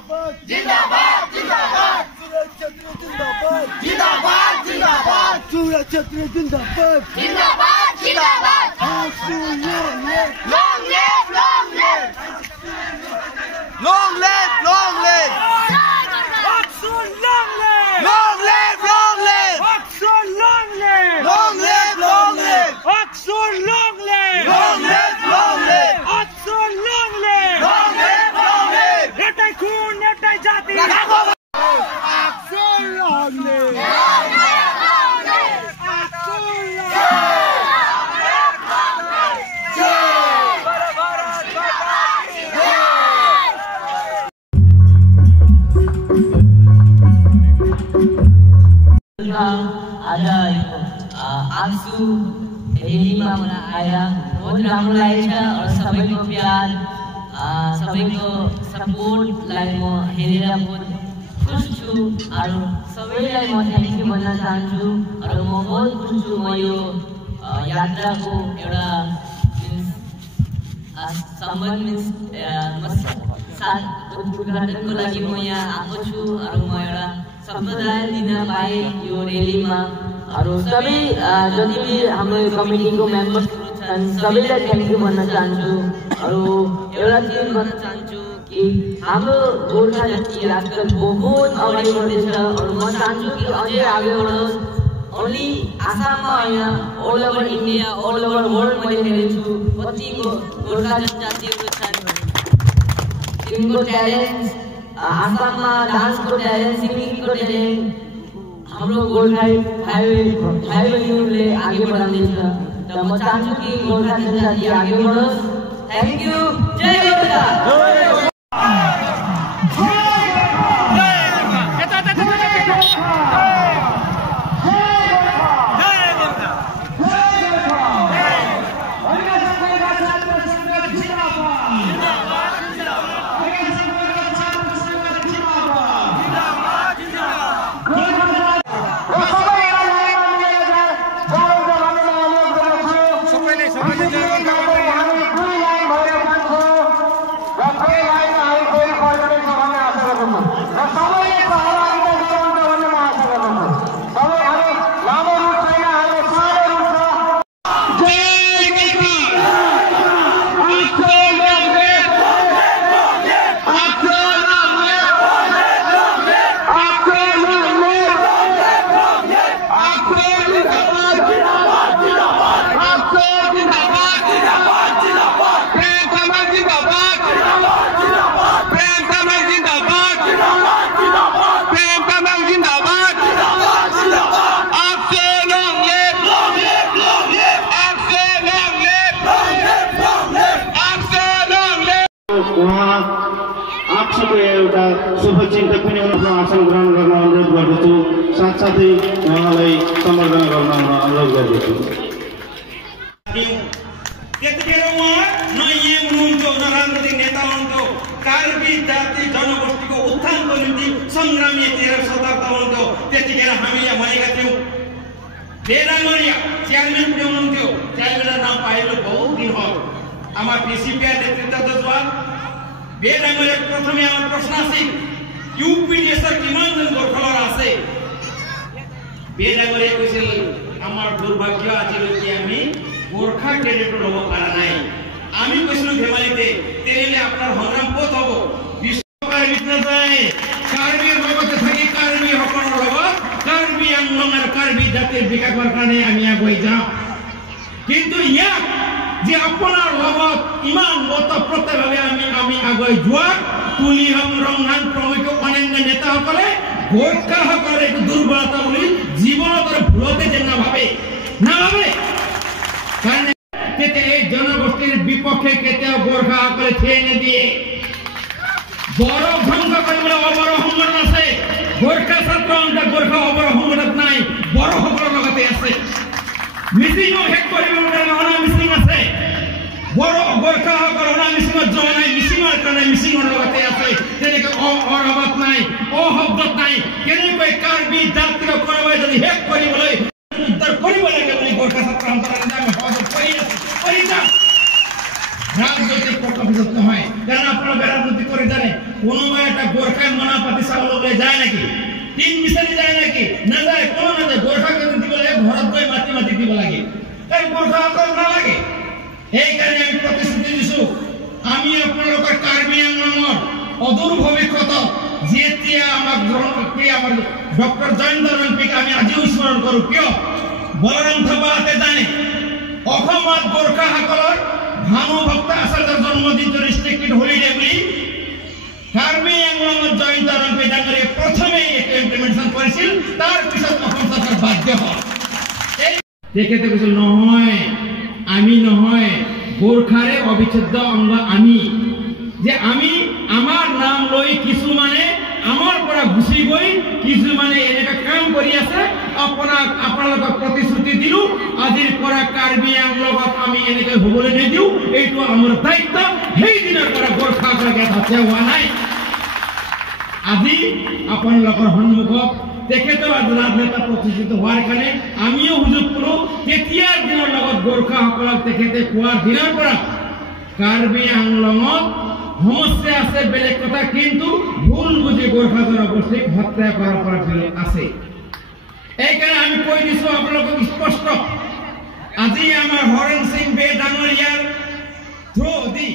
जिंदाबाद जिंदाबाद जिंदाबाद सूरज छत्री जिंदाबाद जिंदाबाद जिंदाबाद सूरज छत्री जिंदाबाद जिंदाबाद जिंदाबाद long live long live long live long live long live Aksul long live long live long live Aksul long live long live long live Aksul long live long live long live Aksul long live long live long live Netai khun netai jati Aksul long live long live long live Aksul long live ada आंसू हेलीमा आया बहुत राम्रो लागेछ और सबैको प्यार सबैको सपोर्टलाई म हेरेर बहुत खुश छु और सबैलाई म थ्यांक यू भन्न चाहन्छु और म बहुत खुश छु म यो यात्राको एउटा सम्बन्ध साथ उद्घाटनको लागि म यहाँ आएको छु और म एउटा सम्बोधन दिन पाए यो रेलीमा और सबै जति भी हाम्रो कमिटीको मेम्बर्सहरु छन् सबैलाई थ्यांक यू भन्न चाहन्छु और एउटा चीज भन्न चाहन्छु कि हाम्रो गोर्खा जाति आजकल बहुत अगाडि बढ्दैछ और म चाहन्छु कि अझै अगाडि बढोस् ओन्ली आसाममा हैन all over India all over world मैले हेरेछु कतिको गोर्खा जनजातिहरु छन् तिनको ट्यालेन्ट आसाममा डान्सको ट्यालेन्ट सिंगिङको ट्यालेन्ट हाम्रो गोर्खा भाइबहिनीहरूले आगे बढाउँदैछ र म चाहन्छु कि गोर्खा जनजाति आगे बढोस् थ्यांक यू जय गोर्खा शुभचिन्तक पनि आफ्नो आसन ग्रहण गर्न अनुरोध गर्दछु साथसाथै उहाँलाई सम्बर्धना गर्न अनुरोध गर्दछु त्यतिखेर उहाँ न यहाँ हुनुहुन्थ्यो न राजनीतिक नेता हुनुहुन्थ्यो कार्बी जाति जनगोष्ठीको उत्थानको निम्ति संग्रामी 13 शताब्दीमा हुनुहुन्थ्यो त्यतिखेर हामी यहाँ भएका थियौँ बेरामरिया चेयरम्यान पनि हुनुहुन्थ्यो त्यहाँबेला नाम पाएको बहुत दिन भयो आमा पिसिपिआर नेतृत्वात बेरामरिया प्रथमे আমার প্রশ্ন আছে ইউপিডিএসের কিমানজন গোর্খালার আছে বেরামরিয়া কইছিল আমার দুর্ভাগ্য আছে যে আমি গোর্খা ক্রেডিট লব পারা নাই আমি কইছিলাম ধেমালিতে তেলে আপনার সংগ্রাম পথ হবো বিশ্বকার বিষ্ণু যায় কার্বির জগতে থাকি কার্বি হকর লব কার্বি আন্দোলনের কার্বি জাতির বিকাশের কারণে আমি আগুই যাও কিন্তু ইয়া যে আপনার লগত ইমান ওতপ্রোতভাবে আমি আগুই যোৱা তুলি রংহান প্রমুখ অন্যান্য নেতাসকলে গোর্খাসকলে একটু দুর্বলতা বলি জীবনত ভুলতে যে না ভাবে কারণ এই জনগোষ্ঠীর বিপক্ষে কেতিয়াও গোর্খাসকলে থিয় নিদিয়ে বড় ধ্বংস কৰিবলৈ অবর সংগঠন আছে গোর্খা ছাত্র গোর্খা অবর সংগঠন নাই বড় সকলৰ লগতে আছে মিটিং শেষ কৰিবৰ কাৰণে অনা মিটিং আছে বড় গোর্খাসকল অনা মিটিঙত যোৱা নাই মিটিঙৰ কাৰণে মিটিঙৰ লগতে আছে তেনেকৈ অৰবাত নাই অশব্দত নাই কেনেকৈ কাৰ্বি জাতিৰ কোনোবাই যদি শেষ কৰিবলৈ উদ্ধাৰ কৰিব লাগে বুলি গোৰ্খা ছাত্ৰ আন্দোলনে আমি সহযোগ কৰি যাম রাজনৈতিক পক্ষপাত নহয় কারণ আপনারা রাজনীতি করে জানেন কোনোবা এটা গোৰ্খাই মনা পাতি চাবলৈ যায় নেকি? তিন বিচাৰি যায় নেকি? নাযায়, কোনো নাযায়। গোৰ্খা কেনে দিব লাগে, ঘৰত গৈ মাতি মাতি দিব লাগে। এই গোৰ্খাসকল নালাগে। সেইকাৰণে আমি প্ৰতিশ্ৰুতি দিছোঁ, আমি আপোনালোকৰ কাৰ্বি আংলঙৰ অদূৰ ভৱিষ্যতত যেতিয়া আমাক আমাৰ ডক্টৰ জয়ন্ত ৰনপিক আমি আজিও স্মৰণ কৰোঁ। কিয়? বলৰাম থাপাহঁতে জানে অসমত গোৰ্খাসকলৰ ভানু ভক্ত আচাৰ্যৰ জন্মদিনটো ৰিষ্ট্ৰিক্টেড হলিডে বুলি কাৰ্বি আংলঙত জয়ন্ত ৰনপিক ডাঙৰীয়ে প্ৰথমে এইটো ইমপ্লিমেণ্টেশ্যন কৰিছিল। তাৰপিছত অসম চৰকাৰ বাধ্য হ'ল। তেখেতে কৈছিল নহয়, আমি নহয়, গোৰ্খাৰে অবিচ্ছেদ্য অংগ আমি। যে আমি আমাৰ নাম লৈ কিছুমানে আমাৰ পৰা গুচি গৈ কিছুমানে এনেকুৱা কাম কৰি আছে। আপোনালোকক প্ৰতিশ্ৰুতি দিলোঁ, আজিৰ পৰা কাৰ্বি আংলঙত আমি এনেকৈ হ'বলৈ নিদিওঁ, এইটো আমাৰ দায়িত্ব। সেইদিনৰ পৰা গোৰ্খাসকলক ইয়াত হত্যা হোৱা নাই। আজি আপোনালোকৰ সন্মুখত তেখেতৰ ৰাজনেতা প্ৰতিষ্ঠিত হোৱাৰ কাৰণে আমিও সুযোগ পালোঁ। তেতিয়াৰ দিনৰ লগত গোৰ্খাসকলক তেখেতে কোৱাৰ দিনৰ পৰা কাৰ্বি আংলঙত সমস্যা আছে বেলেগ কথা, কিন্তু ভুল বুজি গোৰ্খা জনগোষ্ঠীক হত্যা কৰাৰ পৰা বিৰত আছে। এইকাৰণে আমি কৈ দিছোঁ আপোনালোকক স্পষ্ট, আজি আমাৰ হৰেণ সিং বে ডাঙৰীয়াৰ থ্ৰু দি